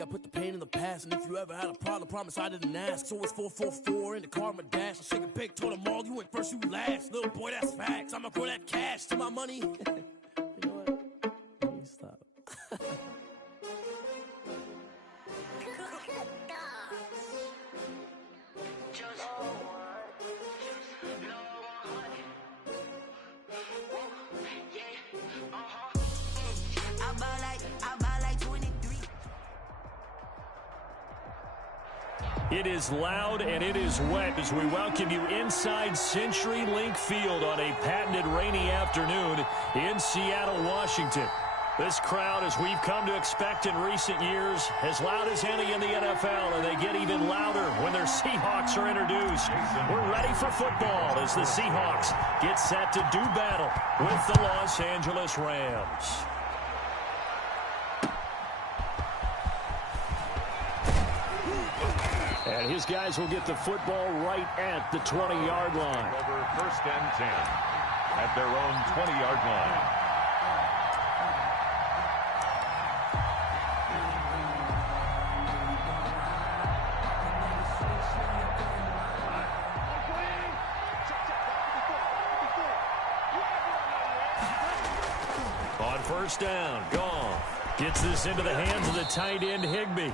I put the pain in the past. And if you ever had a problem, promise I didn't ask. So it's 444 in the car, my dash. I shake a big, told them all, you went first, you last. Little boy, that's facts. I'ma grow that cash to my money. You know what? Let me stop. It is loud and it is wet as we welcome you inside CenturyLink Field on a patented rainy afternoon in Seattle, Washington. This crowd, as we've come to expect in recent years, as loud as any in the NFL, and they get even louder when their Seahawks are introduced. We're ready for football as the Seahawks get set to do battle with the Los Angeles Rams. And his guys will get the football right at the 20-yard line. Over 1st and 10 at their own 20-yard line. On 1st down, Goff gets this into the hands of the tight end, Higbee.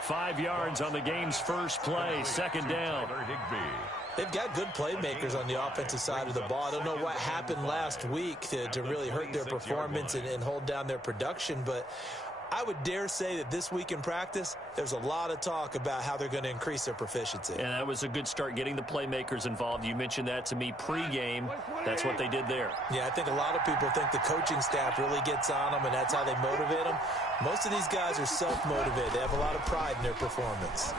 5 yards on the game's first play, 2nd down. They've got good playmakers on the offensive side of the ball. I don't know what happened last week to really hurt their performance and hold down their production, but I would dare say that this week in practice, there's a lot of talk about how they're going to increase their proficiency. And that was a good start, getting the playmakers involved. You mentioned that to me pregame. That's what they did there. Yeah, I think a lot of people think the coaching staff really gets on them, and that's how they motivate them. Most of these guys are self-motivated. They have a lot of pride in their performance.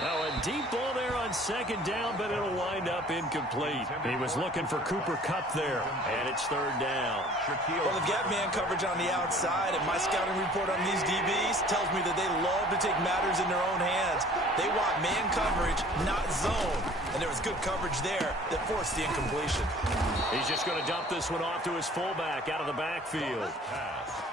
Now a deep ball there on 2nd down, but it'll wind up incomplete. He was looking for Cooper Kupp there, and it's 3rd down. Well, they've got man coverage on the outside, and my scouting report on these DBs tells me that they love to take matters in their own hands. They want man coverage, not zone. And there was good coverage there that forced the incompletion. He's just going to dump this one off to his fullback out of the backfield.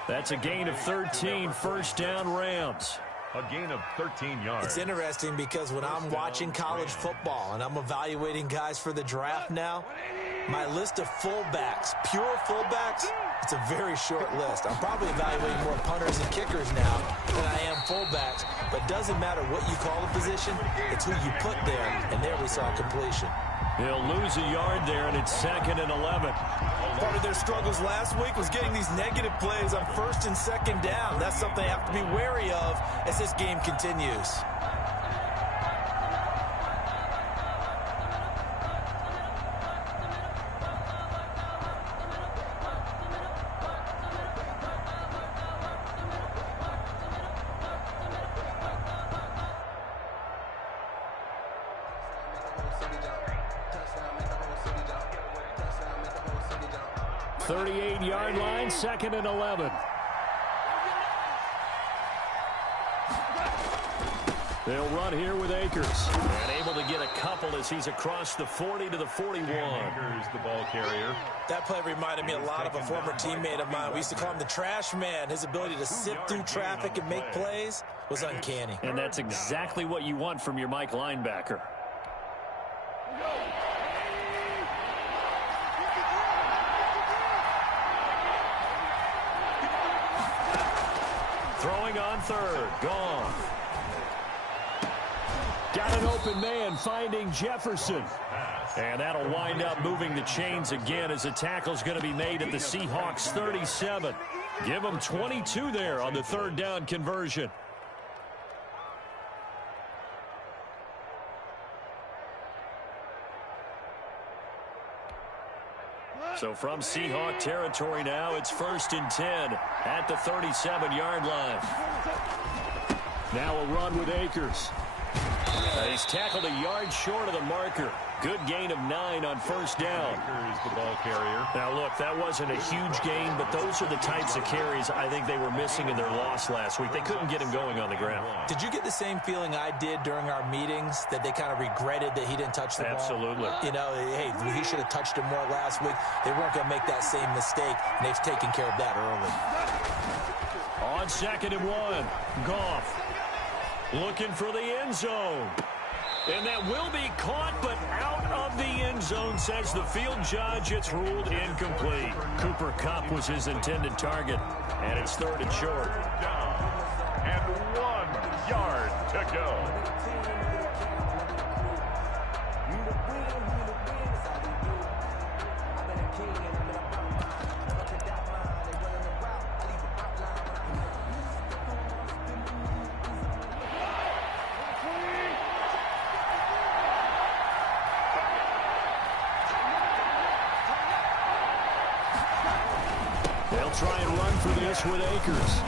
That's a gain of 13, 1st down Rams. A gain of 13 yards. It's interesting because when I'm watching college football and I'm evaluating guys for the draft now, my list of fullbacks, pure fullbacks, it's a very short list. I'm probably evaluating more punters and kickers now than I am fullbacks, but it doesn't matter what you call a position, it's who you put there, and there we saw completion. He'll lose a yard there, and it's 2nd and 11. Part of their struggles last week was getting these negative plays on 1st and 2nd down. That's something they have to be wary of as this game continues. Yard line, 2nd and 11. They'll run here with Akers. And able to get a couple as he's across the 40 to the 41. Akers, the ball carrier. That play reminded me a lot of a former teammate of mine. We used to call him the trash man. His ability to sift through traffic and make plays was uncanny. And that's exactly what you want from your Mike linebacker. Throwing on 3rd, Goff. Got an open man, finding Jefferson. And that'll wind up moving the chains again as the tackle's going to be made at the Seahawks 37. Give them 22 there on the 3rd down conversion. So from Seahawk territory now, it's 1st and 10 at the 37-yard line. Now a run with Akers. He's tackled a yard short of the marker. Good gain of 9 on 1st down. Akers, the ball carrier. Now, look, that wasn't a huge gain, but those are the types of carries I think they were missing in their loss last week. They couldn't get him going on the ground. Did you get the same feeling I did during our meetings, that they kind of regretted that he didn't touch the ball? Absolutely. You know, hey, he should have touched him more last week. They weren't going to make that same mistake, and they've taken care of that early. On 2nd and 1, Goff looking for the end zone. And that will be caught, but out of the end zone, says the field judge. It's ruled incomplete. Cooper Kupp was his intended target, and it's 3rd and short. Down and 1 yard to go. They'll try and run for this with Akers.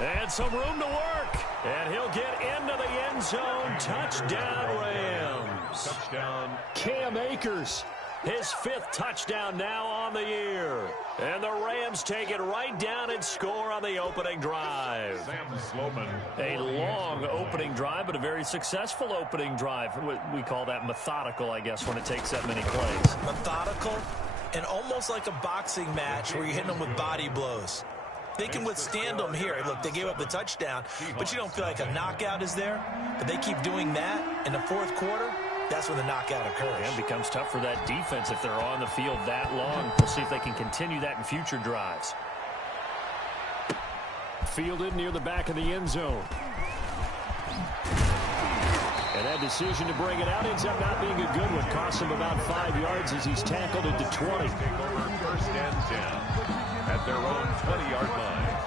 And some room to work. And he'll get into the end zone. Touchdown, Rams. Touchdown. Cam Akers, his 5th touchdown now on the year. And the Rams take it right down and score on the opening drive. Sam Sloman. A long opening drive, but a very successful opening drive. We call that methodical, I guess, when it takes that many plays. Methodical and almost like a boxing match where you're hitting them with body blows. They can withstand them here. Look, they gave up the touchdown, but you don't feel like a knockout is there. But they keep doing that in the 4th quarter. That's when the knockout occurs. And it becomes tough for that defense if they're on the field that long. We'll see if they can continue that in future drives. Fielded near the back of the end zone. And that decision to bring it out ends up not being a good one. Costs him about 5 yards as he's tackled into 20. Take over 1st and 10 at their own 20-yard line.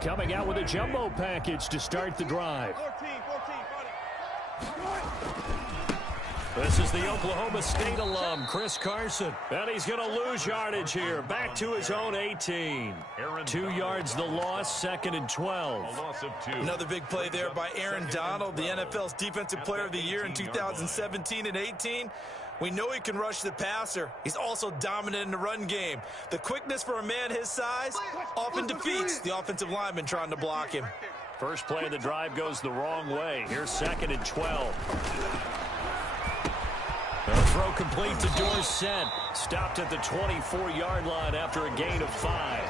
Coming out with a jumbo package to start the drive. This is the Oklahoma State alum, Chris Carson. And he's going to lose yardage here. Back to his own 18. 2 yards the loss, 2nd and 12. A loss of 2. Another big play there by Aaron Donald, the NFL's Defensive Player of the Year in 2017 and 18. We know he can rush the passer. He's also dominant in the run game. The quickness for a man his size often defeats the offensive lineman trying to block him. First play of the drive goes the wrong way. Here's 2nd and 12. The throw complete to Dorsett. Stopped at the 24-yard line after a gain of 5.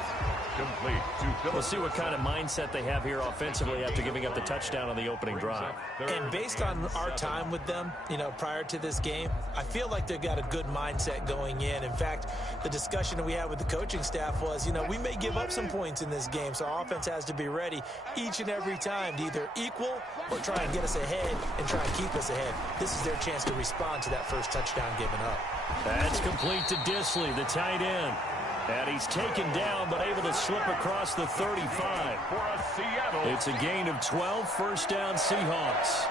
Complete to We'll see what kind of mindset they have here offensively after giving up the touchdown on the opening drive. And based on our time with them, prior to this game, I feel like they've got a good mindset going in. In fact, the discussion that we had with the coaching staff was, we may give up some points in this game, so our offense has to be ready each and every time to either equal or try and get us ahead and try and keep us ahead. This is their chance to respond to that first touchdown given up. That's complete to Disley, the tight end. And he's taken down, but able to slip across the 35. for a Seattle. It's a gain of 12, first down Seahawks.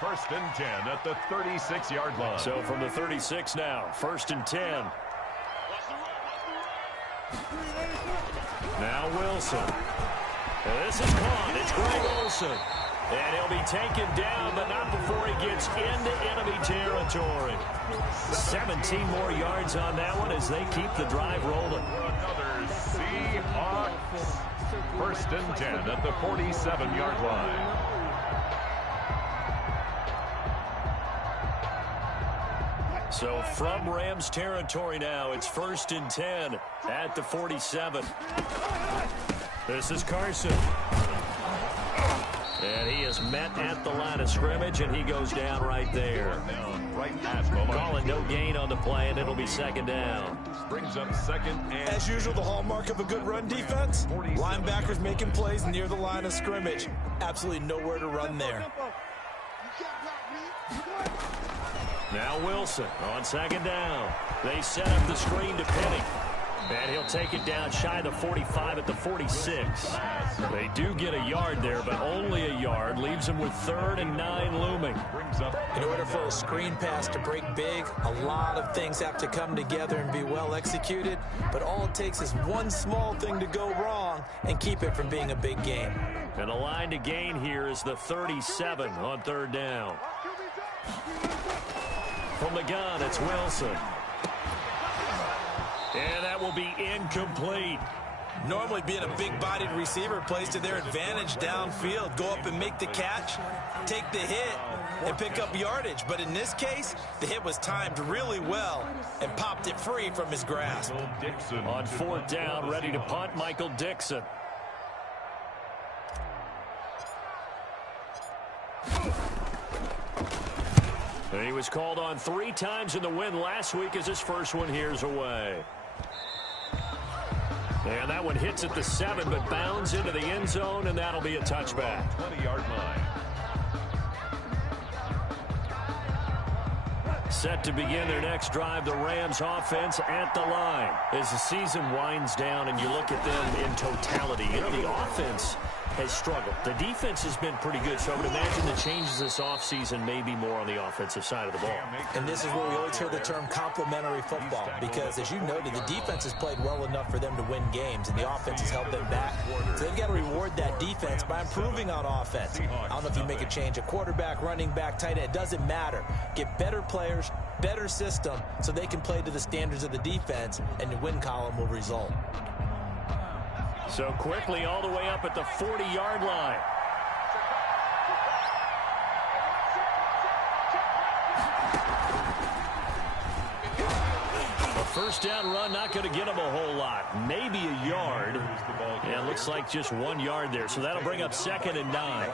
1st and 10 at the 36-yard line. So from the 36 now, 1st and 10. Now Wilson. This is caught. It's Greg Olsen. And he'll be taken down, but not before he gets into enemy territory. 17 more yards on that one as they keep the drive rolling. Another Seahawks. 1st and 10 at the 47-yard line. So from Rams territory now, it's 1st and 10 at the 47. This is Carson. And he is met at the line of scrimmage, and he goes down right there. Right past the line. Calling no gain on the play, and it'll be 2nd down. Brings up 2nd and... As usual, the hallmark of a good run defense, linebackers making plays near the line of scrimmage. Absolutely nowhere to run there. Now Wilson on 2nd down. They set up the screen to Penny. And he'll take it down shy of the 45 at the 46. They do get a yard there, but only a yard. Leaves them with 3rd and 9 looming. In order for a screen pass to break big, a lot of things have to come together and be well executed. But all it takes is one small thing to go wrong and keep it from being a big game. And the line to gain here is the 37 on 3rd down. From the gun, it's Wilson. And that will be incomplete. Normally being a big-bodied receiver plays to their advantage downfield. Go up and make the catch, take the hit, and pick up yardage. But in this case, the hit was timed really well and popped it free from his grasp. On fourth down, ready to punt, Michael Dixon. He was called on 3 times in the win last week as his first one here's away. And that one hits at the 7, but bounds into the end zone, and that'll be a touchback. 20-yard line. Set to begin their next drive, the Rams offense at the line. As the season winds down and you look at them in totality, you know, the offense has struggled. The defense has been pretty good, so I would imagine the changes this offseason may be more on the offensive side of the ball. And this is where we always hear the term complementary football, because as you noted, the defense has played well enough for them to win games, and the offense has held them back. So they've got to reward that defense by improving on offense. I don't know if you make a change, a quarterback, running back, tight end, it doesn't matter. Get better players, better system, so they can play to the standards of the defense, and the win column will result. So quickly all the way up at the 40-yard line. A first down run, not going to get him a whole lot. Maybe a yard. Yeah, looks like just 1 yard there. So that'll bring up 2nd and 9.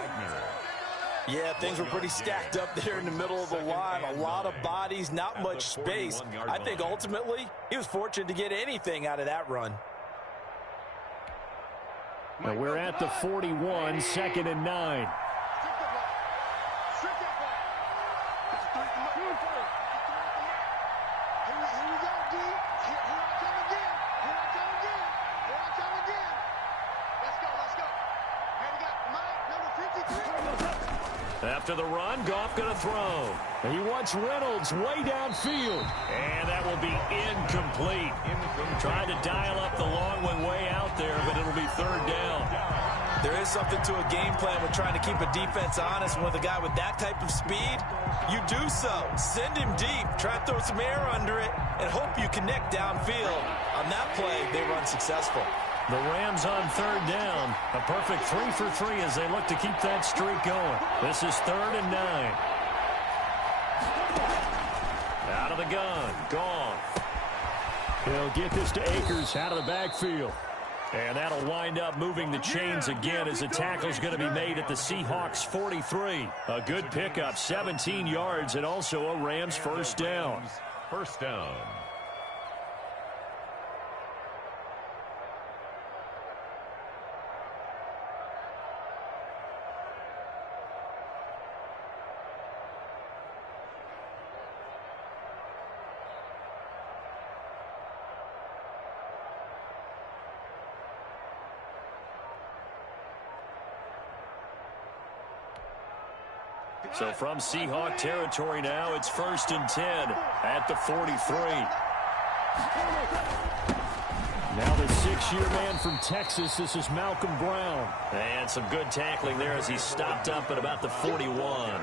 Yeah, things were pretty stacked up there in the middle of the line. A lot of bodies, not much space. I think ultimately he was fortunate to get anything out of that run. Now we're at the 41, 2nd and 9. After the run, Goff going to throw. He wants Reynolds way downfield. And that will be incomplete. Trying to dial up the long one way out there, but it'll be 3rd down. There is something to a game plan with trying to keep a defense honest. With a guy with that type of speed, you do so. Send him deep. Try to throw some air under it and hope you connect downfield. On that play, they run successful. The Rams on 3rd down. A perfect 3 for 3 as they look to keep that streak going. This is 3rd and 9. Out of the gun. Gone. He'll get this to Akers out of the backfield. And that'll wind up moving the chains again as the tackle's going to be made at the Seahawks 43. A good pickup, 17 yards, and also a Rams first down. First down. So from Seahawk territory now, it's 1st and 10 at the 43. Now the 6-year man from Texas, this is Malcolm Brown. And some good tackling there as he stopped up at about the 41.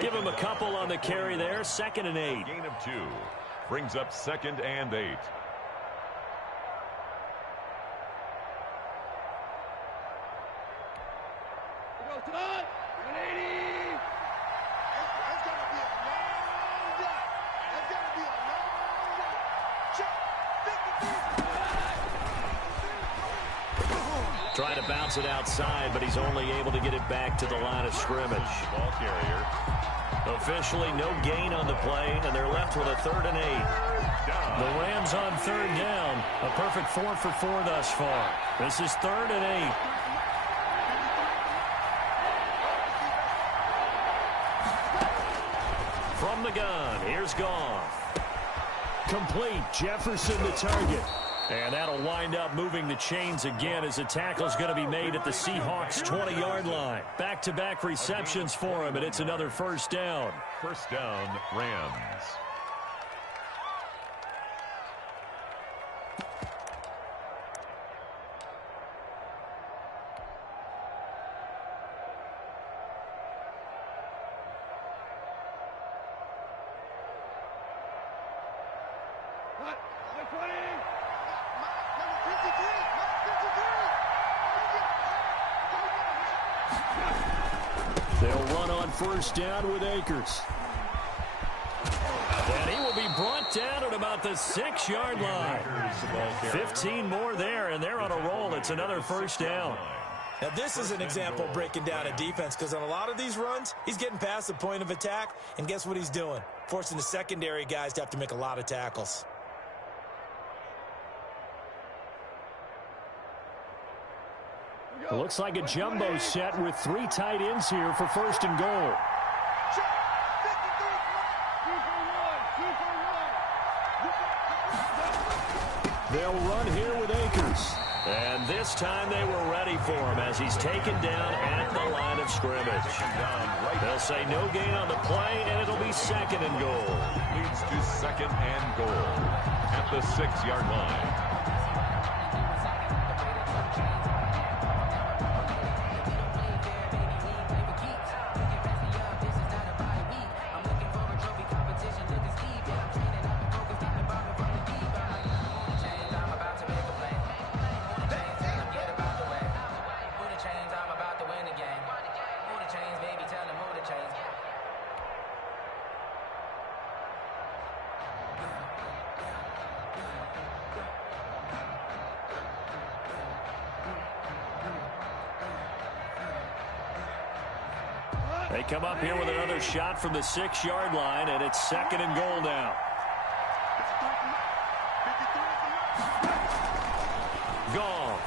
Give him a couple on the carry there, 2nd and 8. Gain of 2. Brings up 2nd and 8. Trying to bounce it outside, but he's only able to get it back to the line of scrimmage. Ball carrier. Officially no gain on the play, and they're left with a 3rd and 8. The Rams on 3rd down. A perfect 4 for 4 thus far. This is 3rd and 8. From the gun, here's Goff. Complete, Jefferson the target. And that'll wind up moving the chains again as the tackle's going to be made at the Seahawks 20-yard line. Back-to-back receptions for him, and it's another first down. First down, Rams. first down with Akers. And he will be brought down at about the 6-yard line. 15 more there, and they're on a roll. It's another first down. Now, this is an example breaking down a defense, because on a lot of these runs, he's getting past the point of attack, and guess what he's doing? Forcing the secondary guys to have to make a lot of tackles. It looks like a jumbo set with 3 tight ends here for first and goal. They'll run here with Akers. And this time they were ready for him as he's taken down at the line of scrimmage. They'll say no gain on the play, and it'll be second and goal. Leads to second and goal at the 6-yard line. They come up here with another shot from the 6-yard line, and it's second and goal now. Goff.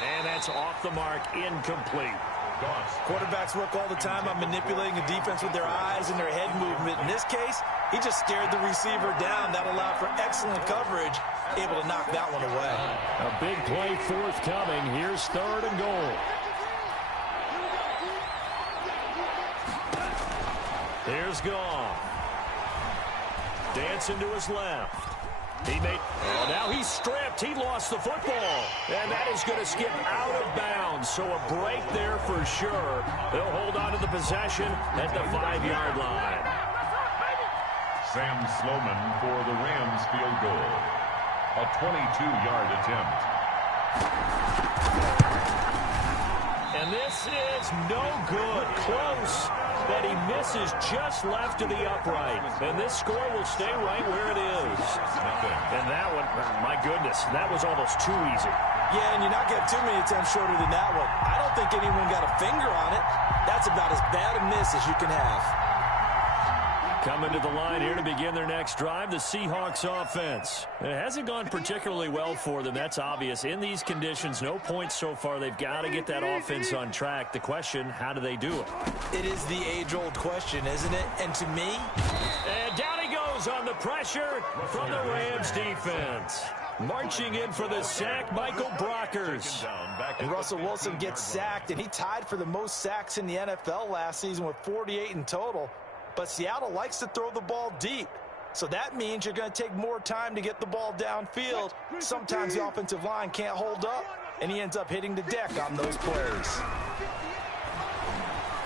And that's off the mark, incomplete. Quarterbacks work all the time on manipulating the defense with their eyes and their head movement. In this case, he just stared the receiver down. That allowed for excellent coverage, able to knock that one away. A big play forthcoming. Here's third and goal. Here's Goff. Dancing to his left. Now he's stripped. He lost the football. And that is going to skip out of bounds. So a break there for sure. They'll hold on to the possession at the 5-yard line. Sam Sloman for the Rams field goal. A 22-yard attempt. And this is no good. Close. But he misses just left of the upright. And this score will stay right where it is. And that one, my goodness, that was almost too easy. Yeah, and you're not getting too many attempts shorter than that one. I don't think anyone got a finger on it. That's about as bad a miss as you can have. Coming to the line here to begin their next drive, the Seahawks offense. It hasn't gone particularly well for them. That's obvious. In these conditions, no points so far. They've got to get that offense on track. The question, how do they do it? It is the age-old question, isn't it? And to me... And down he goes on the pressure from the Rams defense. Marching in for the sack, Michael Brockers. And Russell Wilson gets sacked, and he tied for the most sacks in the NFL last season with 48 in total. But Seattle likes to throw the ball deep. So that means you're going to take more time to get the ball downfield. Sometimes the offensive line can't hold up, and he ends up hitting the deck on those plays.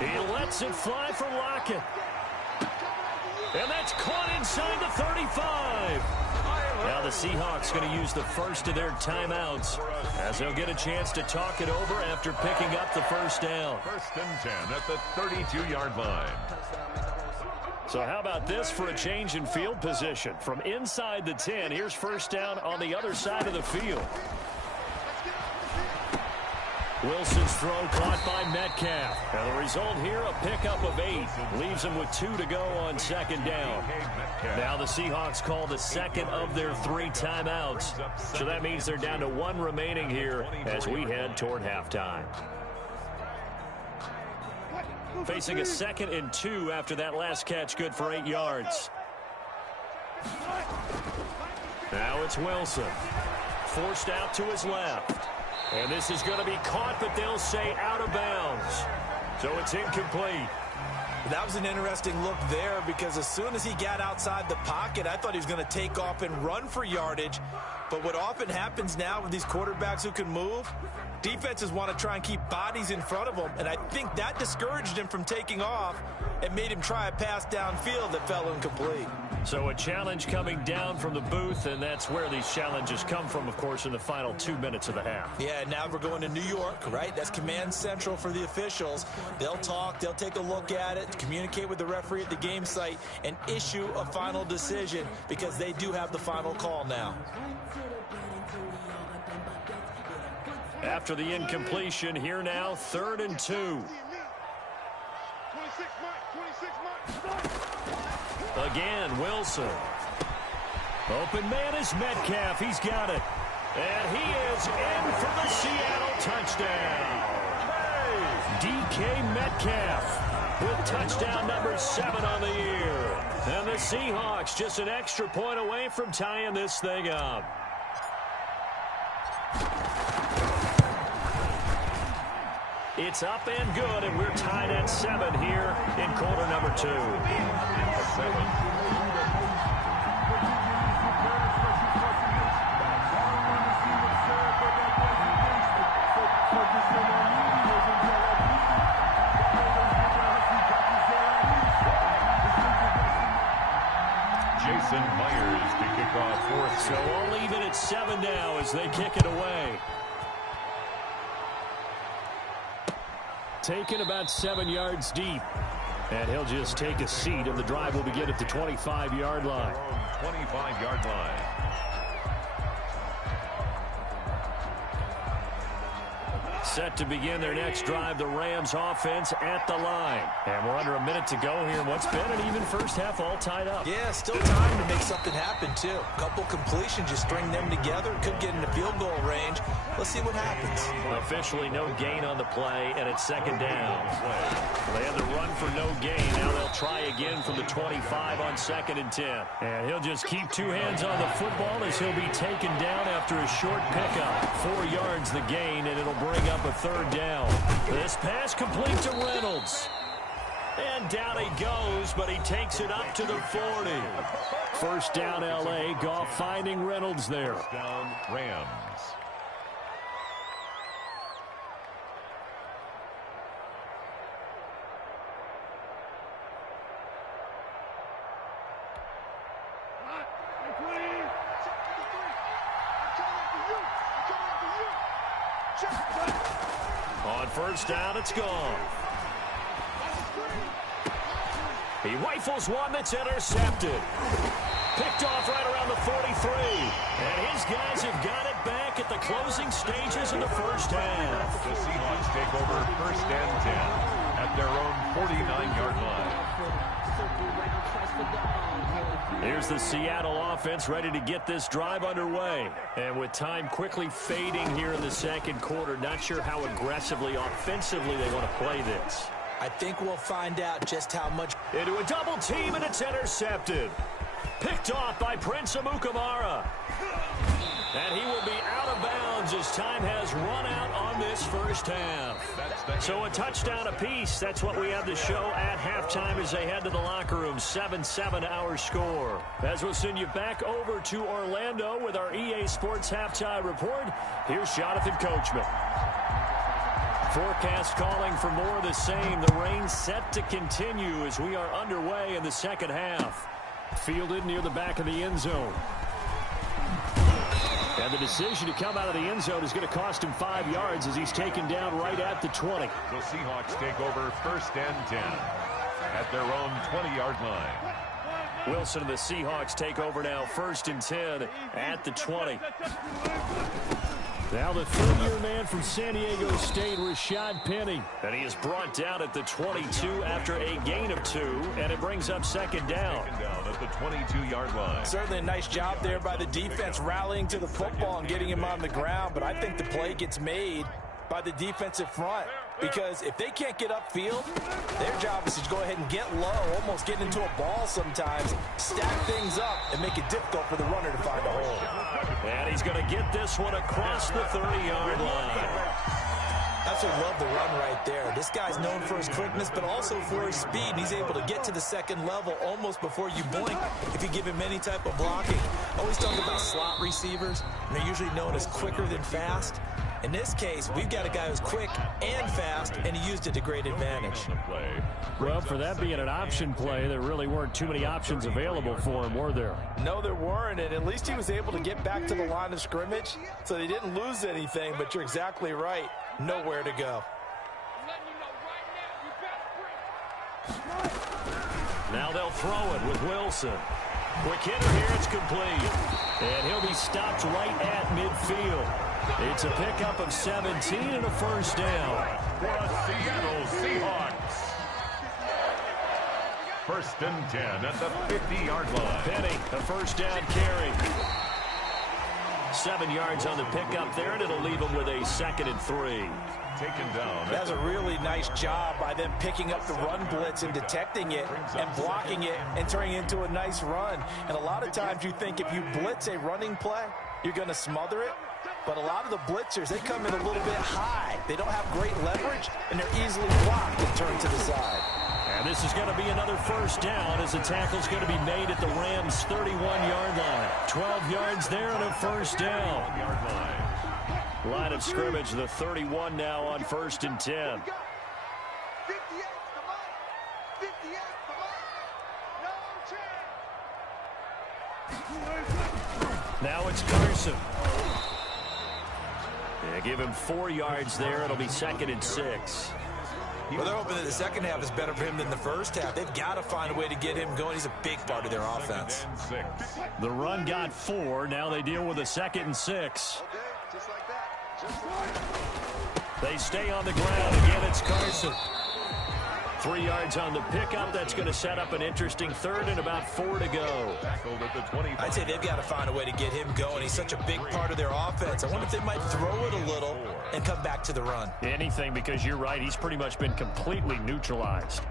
He lets it fly for Lockett. And that's caught inside the 35. Now the Seahawks going to use the first of their timeouts as they'll get a chance to talk it over after picking up the first down. First and 10 at the 32-yard line. So how about this for a change in field position? From inside the 10, here's first down on the other side of the field. Wilson's throw caught by Metcalf. And the result here, a pickup of 8. Leaves him with 2 to go on second down. Now the Seahawks call the second of their 3 timeouts. So that means they're down to 1 remaining here as we head toward halftime. Facing a 2nd and 2 after that last catch, good for 8 yards. Now it's Wilson. Forced out to his left. And this is going to be caught, but they'll say out of bounds. So it's incomplete. That was an interesting look there because as soon as he got outside the pocket, I thought he was going to take off and run for yardage. But what often happens now with these quarterbacks who can move, defenses want to try and keep bodies in front of them. And I think that discouraged him from taking off and made him try a pass downfield that fell incomplete. So a challenge coming down from the booth, and that's where these challenges come from, of course, in the final 2 minutes of the half. Yeah, now we're going to New York, right? That's command central for the officials. They'll talk, they'll take a look at it, communicate with the referee at the game site, and issue a final decision because they do have the final call now. After the incompletion, here now, 3rd and 2. Again, Wilson. Open man is Metcalf. He's got it. And he is in for the Seattle touchdown. DK Metcalf with touchdown number 7 on the year. And the Seahawks just an extra point away from tying this thing up. It's up and good, and we're tied at 7 here in quarter number 2. 7. Jason Myers to kick off 4th. So all even at 7 now as they kick it away. Taken about 7 yards deep. And he'll just take a seat, and the drive will begin at the 25-yard line. 25-yard line. Set to begin their next drive, the Rams offense at the line. And we're under a minute to go here in what's been an even first half, all tied up. Yeah, still time to make something happen, too. A couple completions, just string them together. Could get into field goal range. Let's see what happens. Officially no gain on the play, and it's 2nd down. They had the run for no gain. Now they'll try again from the 25 on 2nd and 10. And he'll just keep 2 hands on the football as he'll be taken down after a short pickup. 4 yards the gain, and it'll bring up a 3rd down. This pass complete to Reynolds. And down he goes, but he takes it up to the 40. 1st down, L.A. Goff finding Reynolds there. 1st down, Rams. On 1st down, it's gone. He rifles one that's intercepted. Picked off right around the 43. And his guys have got it back at the closing stages of the first half. The Seahawks take over 1st and 10 at their own 49-yard line. Here's the Seattle offense ready to get this drive underway. And with time quickly fading here in the 2nd quarter, not sure how aggressively, offensively they want to play this. I think we'll find out just how much. Into a double team, and it's intercepted. Picked off by Prince Amukamara. And he will be out of bounds as time has run out on this first half. So a touchdown apiece. That's what we have to show at halftime as they head to the locker room. 7-7 our score. As we'll send you back over to Orlando with our EA Sports halftime report. Here's Jonathan Coachman. Forecast calling for more of the same. The rain set to continue as we are underway in the 2nd half. Fielded near the back of the end zone. And the decision to come out of the end zone is going to cost him 5 yards as he's taken down right at the 20. The Seahawks take over 1st and 10 at their own 20-yard line. Wilson and the Seahawks take over now 1st and 10 at the 20. Now the 3rd-year man from San Diego State, Rashad Penny. And he is brought down at the 22 after a gain of 2, and it brings up 2nd down. 2nd down at the 22-yard line. Certainly a nice job there by the defense rallying to the football and getting him on the ground, but I think the play gets made by the defensive front. Because if they can't get upfield, their job is to go ahead and get low, almost get into a ball sometimes, stack things up, and make it difficult for the runner to find a hole. And he's going to get this one across the 30-yard line. Absolutely love the run right there. This guy's known for his quickness, but also for his speed. And he's able to get to the 2nd level almost before you blink if you give him any type of blocking. Always talk about slot receivers, and they're usually known as quicker than fast. In this case, we've got a guy who's quick and fast, and he used it to great advantage. Well, for that being an option play, there really weren't too many options available for him, were there? No, there weren't, and at least he was able to get back to the line of scrimmage, so they didn't lose anything, but you're exactly right. Nowhere to go. Now they'll throw it with Wilson. Quick hitter here, it's complete. And he'll be stopped right at midfield. It's a pickup of 17 and a first down. For the Seattle Seahawks. First and 10 at the 50-yard line. Penny, a first down carry. 7 yards on the pickup there, and it'll leave him with a 2nd and 3. Taken down. That's a really nice job by them picking up the run blitz and detecting it and blocking it and turning it into a nice run. And a lot of times you think if you blitz a running play, you're going to smother it. But a lot of the blitzers, they come in a little bit high. They don't have great leverage, and they're easily blocked and turned to the side. And this is going to be another first down as the tackle's going to be made at the Rams' 31-yard line. 12 yards there and a first down. Line of scrimmage, the 31 now on 1st and 10. Now it's Carson. They give him 4 yards there. It'll be 2nd and 6. Well, they're hoping that the second half is better for him than the first half. They've got to find a way to get him going. He's a big part of their offense. The run got 4. Now they deal with a 2nd and 6. They stay on the ground. Again, it's Carson. 3 yards on the pickup. That's going to set up an interesting 3rd and about 4 to go. I'd say they've got to find a way to get him going. He's such a big part of their offense. I wonder if they might throw it a little and come back to the run. Anything, because you're right. He's pretty much been completely neutralized.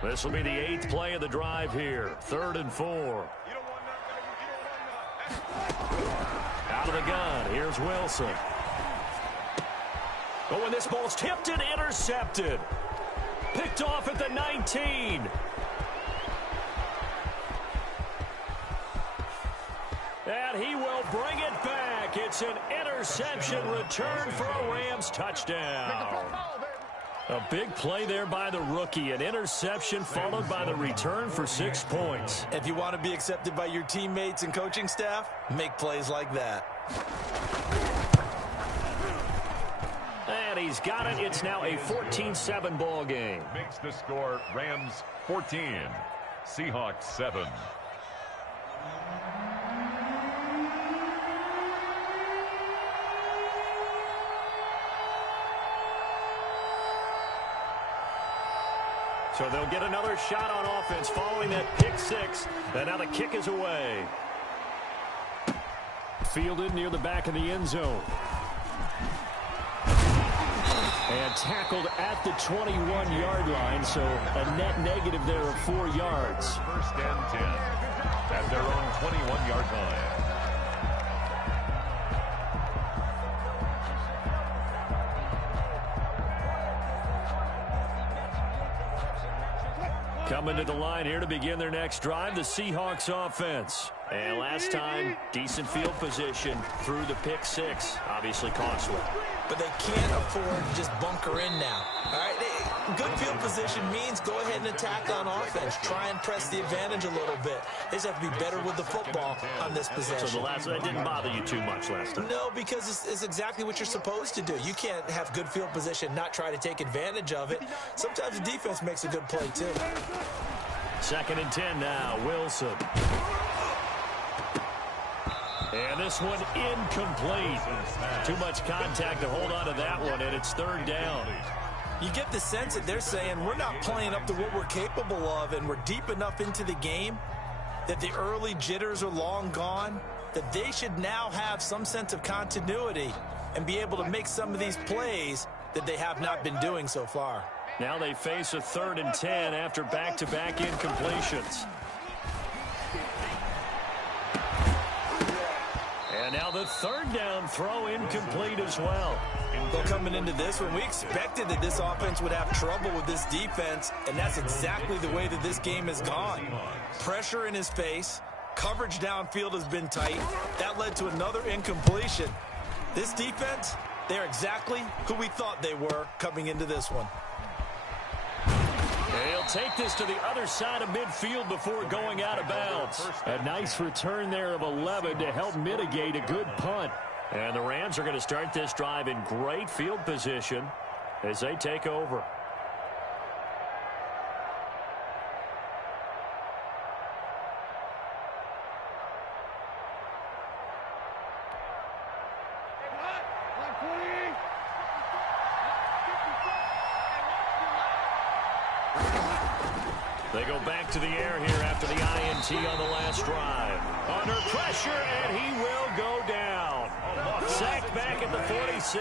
This will be the 8th play of the drive here. 3rd and 4. Out of the gun. Here's Wilson. Oh, and this ball's tipped and intercepted. Picked off at the 19. And he will bring it back. It's an interception return for a Rams touchdown. A big play there by the rookie. An interception followed by the return for 6 points. If you want to be accepted by your teammates and coaching staff, make plays like that. And he's got it. It's now a 14-7 ball game. Makes the score Rams 14, Seahawks 7. So they'll get another shot on offense following that pick 6. And now the kick is away. Fielded near the back of the end zone. And tackled at the 21-yard line, so a net negative there of 4 yards. 1st and 10 at their own 21-yard line. Coming to the line here to begin their next drive, the Seahawks offense. And last time, decent field position through the pick 6. Obviously costly. But they can't afford to just bunker in now. All right, good field position means go ahead and attack on offense. Try and press the advantage a little bit. They just have to be better with the football on this possession. So that didn't bother you too much last time? No, because it's exactly what you're supposed to do. You can't have good field position, not try to take advantage of it. Sometimes the defense makes a good play, too. 2nd and 10 now, Wilson. And this one incomplete. Too much contact to hold on to that one, and it's 3rd down. You get the sense that they're saying we're not playing up to what we're capable of, and we're deep enough into the game that the early jitters are long gone, that they should now have some sense of continuity and be able to make some of these plays that they have not been doing so far. Now they face a 3rd and 10 after back-to-back incompletions. And And now the third down throw incomplete as well. Well, coming into this one, we expected that this offense would have trouble with this defense, and that's exactly the way that this game has gone. Pressure in his face, coverage downfield has been tight. That led to another incompletion. This defense, they're exactly who we thought they were coming into this one. He'll take this to the other side of midfield before going out of bounds. A nice return there of 11 to help mitigate a good punt. And the Rams are going to start this drive in great field position as they take over. They go back to the air here after the INT on the last drive. Under pressure, and he will go down. Sacked back at the 46.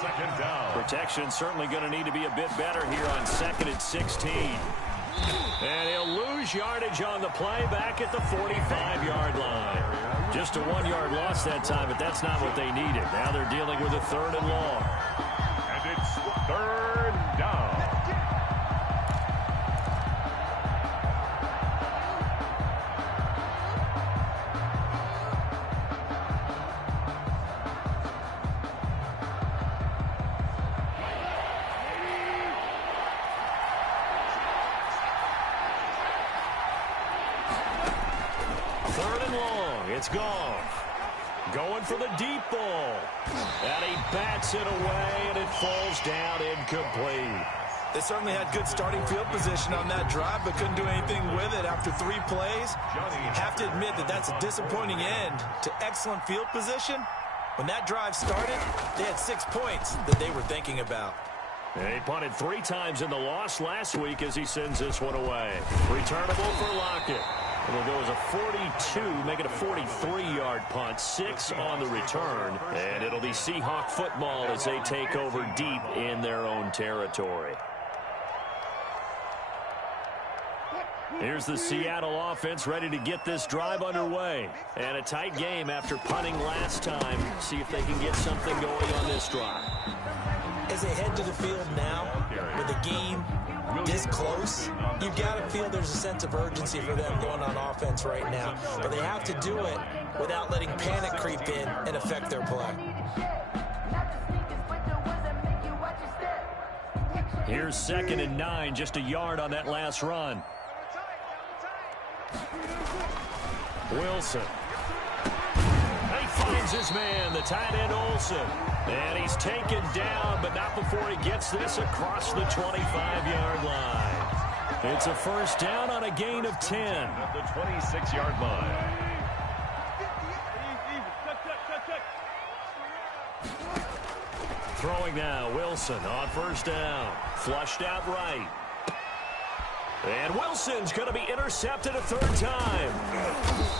Second down. Protection certainly going to need to be a bit better here on 2nd and 16. And he'll lose yardage on the play back at the 45-yard line. Just a 1-yard loss that time, but that's not what they needed. Now they're dealing with a 3rd and long. And it's 3rd down. It's gone. Going for the deep ball. And he bats it away, and it falls down incomplete. They certainly had good starting field position on that drive, but couldn't do anything with it after 3 plays. Have to admit that that's a disappointing end to excellent field position. When that drive started, they had 6 points that they were thinking about. And he punted 3 times in the loss last week as he sends this one away. Returnable for Lockett. It'll go as a 42, make it a 43-yard punt, 6 on the return. And it'll be Seahawk football as they take over deep in their own territory. Here's the Seattle offense ready to get this drive underway. And a tight game after punting last time. See if they can get something going on this drive. As they head to the field now, with the game this close, you've got to feel there's a sense of urgency for them going on offense right now. But they have to do it without letting panic creep in and affect their play. Here's 2nd and 9, just a yard on that last run. Wilson. He finds his man, the tight end Olsen. And he's taken down, but not before he gets this across the 25-yard line. It's a 1st down on a gain of 10. At the 26-yard line. Throwing now, Wilson on 1st down. Flushed out right. And Wilson's going to be intercepted a 3rd time.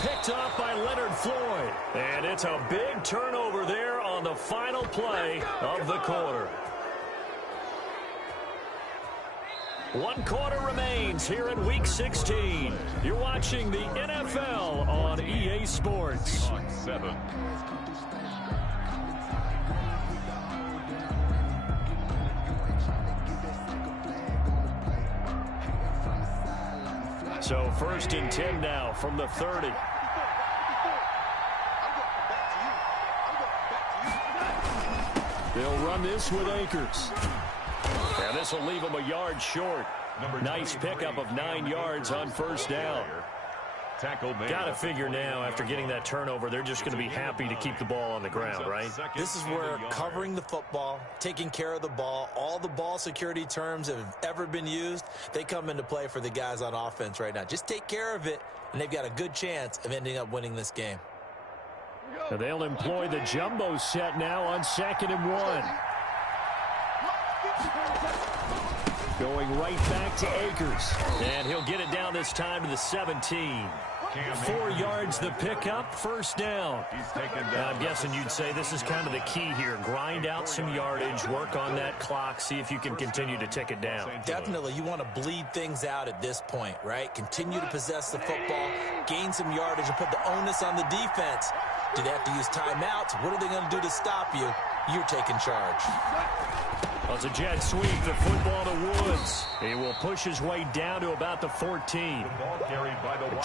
Picked off by Leonard Floyd. And it's a big turnover there on the final play of the quarter. 1 quarter remains here in Week 16. You're watching the NFL on EA Sports. 7. So 1st and 10 now from the 30. They'll run this with Akers. And this will leave them a yard short. Nice pickup of 9 yards on 1st down. Got to figure now, after getting that turnover, they're just going to be happy to keep the ball on the ground, right? This is where covering the football, taking care of the ball, all the ball security terms that have ever been used, they come into play for the guys on offense right now. Just take care of it, and they've got a good chance of ending up winning this game. And they'll employ the jumbo set now on 2nd and 1. Going right back to Akers. And he'll get it down this time to the 17. 4 yards the pickup, first down. And I'm guessing you'd say this is kind of the key here. Grind out some yardage, work on that clock, see if you can continue to tick it down. Definitely, you want to bleed things out at this point, right? Continue to possess the football, gain some yardage, and put the onus on the defense. Do they have to use timeouts? What are they going to do to stop you? You're taking charge. Well, it's a jet sweep, the football to Woods. He will push his way down to about the 14.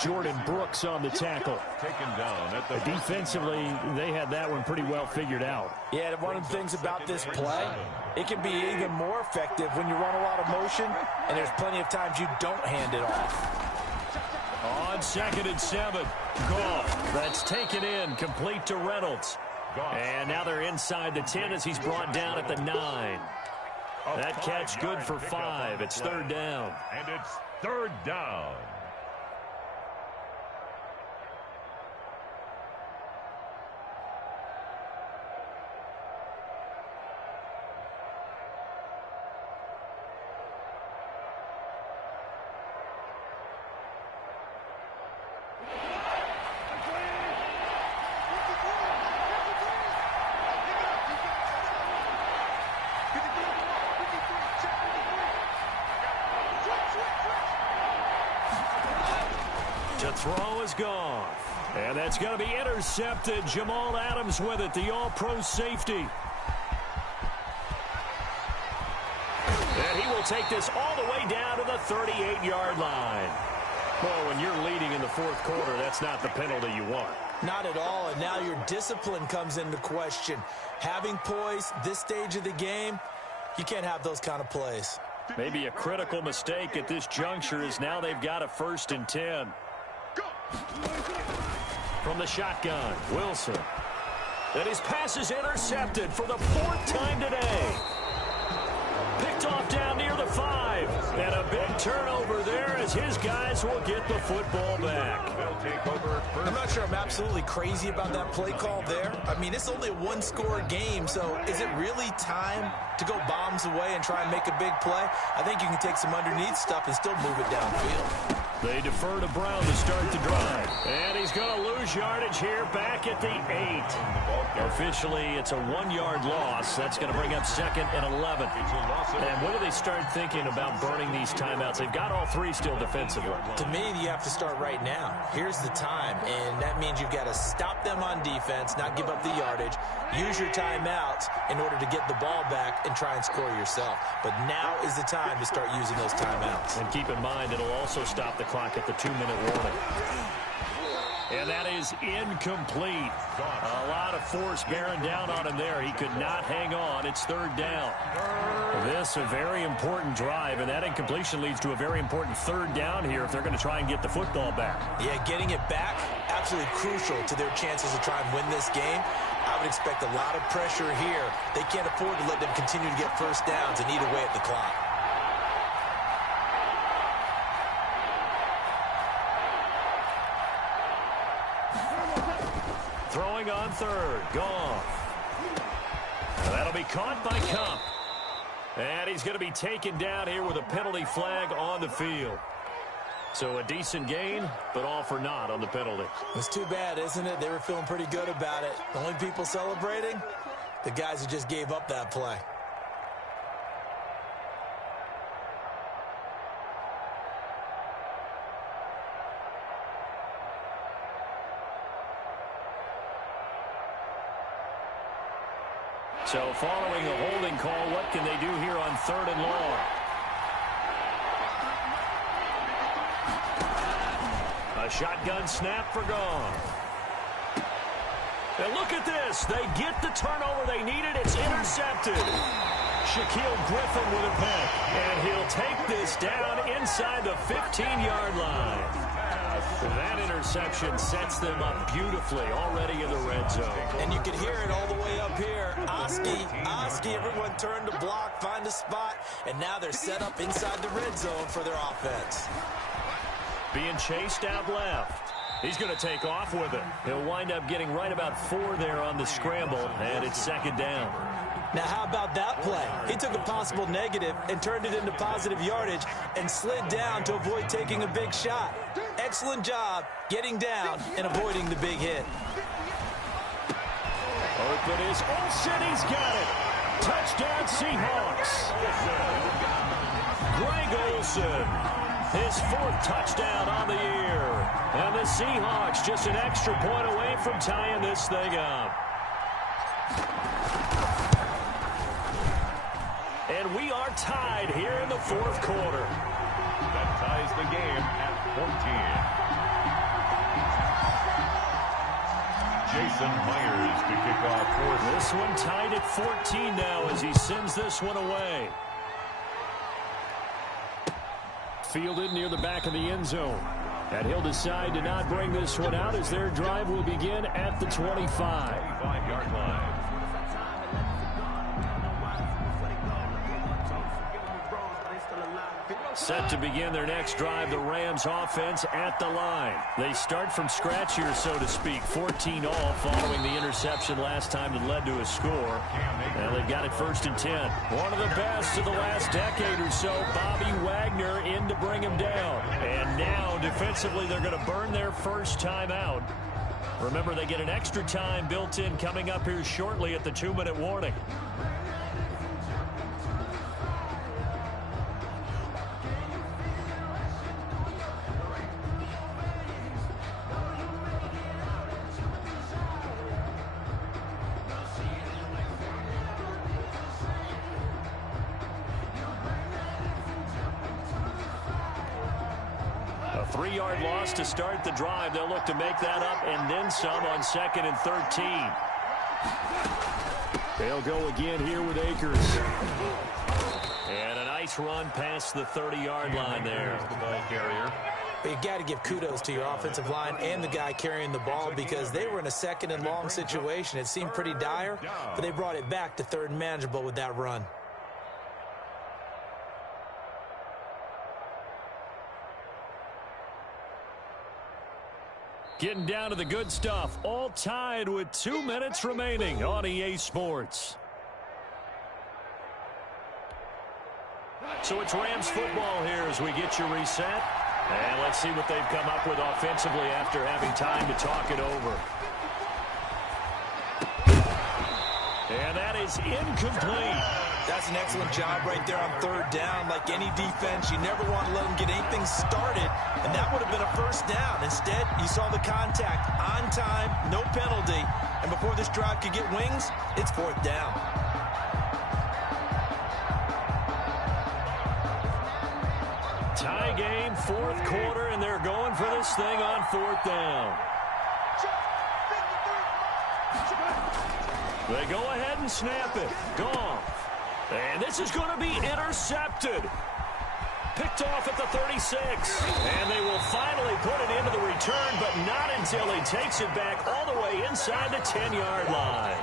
Jordan Brooks on the tackle. Taken down at the Defensively, they had that one pretty well figured out. Yeah, one of the things about this play, it can be even more effective when you run a lot of motion, and there's plenty of times you don't hand it off. On 2nd and 7, Goff. That's taken in, complete to Reynolds. And now they're inside the 10 as he's brought down at the 9. That catch good for 5. It's 3rd down. And it's 3rd down. To throw is Goff. And that's going to be intercepted. Jamal Adams with it, the all-pro safety. And he will take this all the way down to the 38-yard line. Well, when you're leading in the 4th quarter, that's not the penalty you want. Not at all, and now your discipline comes into question. Having poise this stage of the game, you can't have those kind of plays. Maybe a critical mistake at this juncture is now they've got a 1st and 10. From the shotgun, Wilson. And his pass is intercepted for the 4th time today. Picked off down near the 5. And a big turnover there as his guys will get the football back. I'm not sure I'm absolutely crazy about that play call there. I mean, it's only a 1-score game, so is it really time to go bombs away and try and make a big play? I think you can take some underneath stuff and still move it downfield. They defer to Brown to start the drive. And he's going to lose yardage here back at the 8. Officially, it's a 1-yard loss. That's going to bring up 2nd and 11. And when do they start thinking about burning these timeouts? They've got all 3 still defensively. To me, you have to start right now. Here's the time, and that means you've got to stop them on defense, not give up the yardage, use your timeouts in order to get the ball back and try and score yourself. But now is the time to start using those timeouts. And keep in mind, it'll also stop the clock at the 2-minute warning. And that is incomplete. A lot of force bearing down on him there. He could not hang on. It's 3rd down. This a very important drive, and that incompletion leads to a very important 3rd down here if they're going to try and get the football back. Yeah, getting it back, absolutely crucial to their chances to try and win this game. I would expect a lot of pressure here. They can't afford to let them continue to get 1st downs and eat away at the clock. Throwing on 3rd, Goff. That'll be caught by Cup. And he's going to be taken down here with a penalty flag on the field. So a decent gain, but all for naught on the penalty. It's too bad, isn't it? They were feeling pretty good about it. The only people celebrating, the guys who just gave up that play. So following a holding call, what can they do here on 3rd and long? A shotgun snap for Goff. And look at this. They get the turnover they needed. It's intercepted. Shaquille Griffin with a pick. And he'll take this down inside the 15-yard line. That interception sets them up beautifully already in the red zone. And you can hear it all the way up here. Oski, everyone turned to block, find a spot, and now they're set up inside the red zone for their offense. Being chased out left. He's going to take off with it. He'll wind up getting right about 4 there on the scramble, and it's 2nd down. Now, how about that play? He took a possible negative and turned it into positive yardage and slid down to avoid taking a big shot. excellent job getting down and avoiding the big hit. Open is Olsen. He's got it. Touchdown, Seahawks. Greg Olsen, his 4th touchdown on the year. And the Seahawks just an extra point away from tying this thing up. And we are tied here in the 4th quarter. That ties the game at 14. Jason Myers to kick off for this one tied at 14 now as he sends this one away. Fielded near the back of the end zone. And he'll decide to not bring this one out as their drive will begin at the 25. 25-yard line. Set to begin their next drive, the Rams offense at the line. They start from scratch here, so to speak. 14 all following the interception last time that led to a score. And they've got it 1st and 10. One of the best of the last decade or so. Bobby Wagner in to bring him down. And now defensively they're going to burn their first time out. Remember, they get an extra time built in coming up here shortly at the 2-minute warning. A 3-yard loss to start the drive. They'll look to make that up and then some on 2nd and 13. They'll go again here with Akers. And a nice run past the 30-yard line there. The ball carrier. You got to give kudos to your offensive line and the guy carrying the ball because they were in a 2nd and long situation. It seemed pretty dire, but they brought it back to 3rd and manageable with that run. Getting down to the good stuff. All tied with 2 minutes remaining on EA Sports. So it's Rams football here as we get you reset. And let's see what they've come up with offensively after having time to talk it over. And that is incomplete. That's an excellent job right there on 3rd down. Like any defense, you never want to let them get anything started, and that would have been a 1st down. Instead, you saw the contact on time, no penalty, and before this drive could get wings, it's 4th down. Tie game, 4th quarter, and they're going for this thing on 4th down. They go ahead and snap it. Gone. And this is going to be intercepted. Picked off at the 36. And they will finally put it into the return, but not until he takes it back all the way inside the 10-yard line.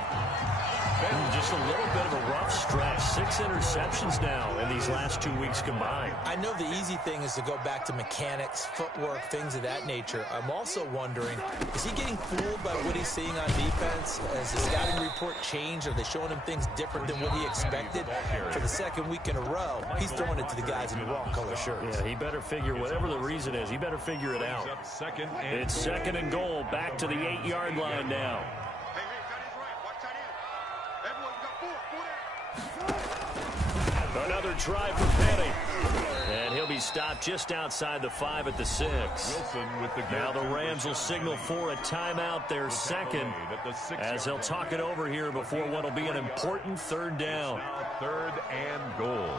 Just a little bit of a rough stretch. 6 interceptions now in these last 2 weeks combined. I know the easy thing is to go back to mechanics, footwork, things of that nature. I'm also wondering, is he getting fooled by what he's seeing on defense? Has the scouting report changed? Are they showing him things different than what he expected? For the 2nd week in a row, he's throwing it to the guys in the wrong color shirts. Yeah, he better figure, whatever the reason is, he better figure it out. It's 2nd and goal, back to the 8-yard line now. Another try for Petty. And he'll be stopped just outside the 5 at the 6. Now the Rams will signal for a timeout, their 2nd, as they'll talk it over here before what will be an important 3rd down. 3rd and goal.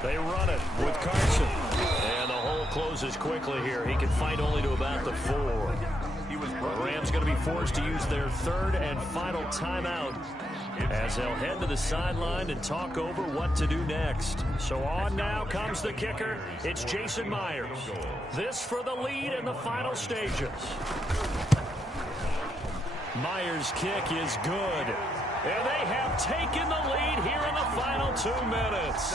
They run it with Carson. And the hole closes quickly here. He can fight only to about the 4. The Rams going to be forced to use their 3rd and final timeout as they'll head to the sideline and talk over what to do next. So on now comes the kicker. It's Jason Myers. This for the lead in the final stages. Myers' kick is good. And they have taken the lead here in the final 2 minutes.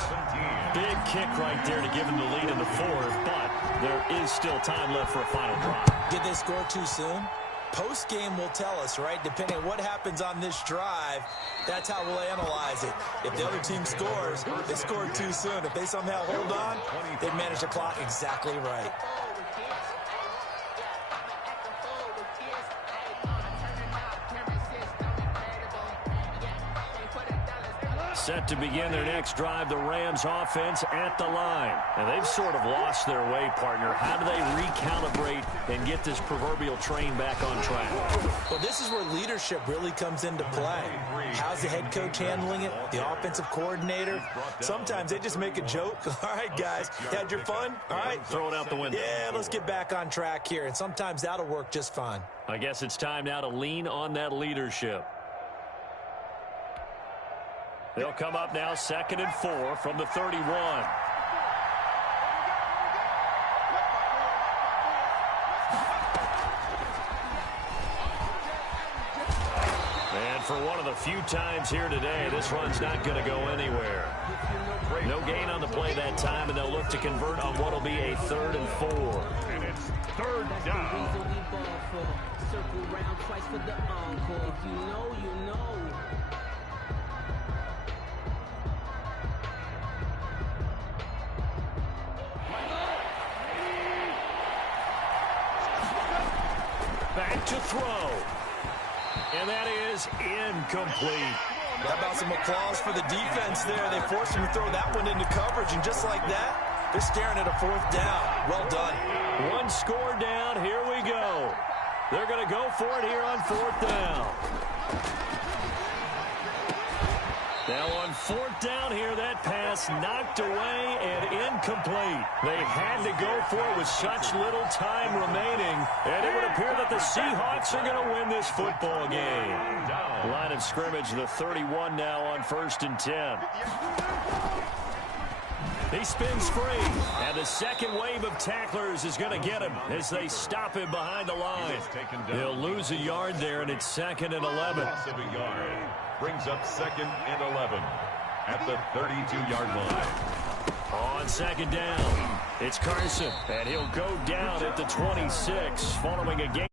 Big kick right there to give them the lead in the 4th, but there is still time left for a final drive. Did they score too soon? post-game will tell us, right? Depending on what happens on this drive, that's how we'll analyze it. If the other team scores, they scored too soon. If they somehow hold on, they manage the clock exactly right. Set to begin their next drive, the Rams offense at the line. And they've sort of lost their way, partner. How do they recalibrate and get this proverbial train back on track? Well, this is where leadership really comes into play. How's the head coach handling it? The offensive coordinator? Sometimes they just make a joke. All right, guys, you had your fun? All right. Throw it out the window. Yeah, let's get back on track here. And sometimes that'll work just fine. I guess it's time now to lean on that leadership. They'll come up now 2nd and 4 from the 31. And for one of the few times here today, this run's not going to go anywhere. No gain on the play that time, and they'll look to convert on what will be a 3rd and 4. And it's 3rd down. Circle round twice for the encore. If you know, you know. Back to throw. And that is incomplete. How about some applause for the defense there? They forced him to throw that one into coverage, and just like that, they're staring at a 4th down. Well done. One score down. Here we go. They're going to go for it here on 4th down. Now on 4th down here, that pass knocked away and incomplete. They had to go for it with such little time remaining, and it would appear that the Seahawks are going to win this football game. Line of scrimmage, the 31 now on 1st and 10. He spins free, and the second wave of tacklers is going to get him as they stop him behind the line. They'll lose a yard there, and it's 2nd and 11. Brings up 2nd and 11 at the 32-yard line. On 2nd down, it's Carson, and he'll go down at the 26 following a game.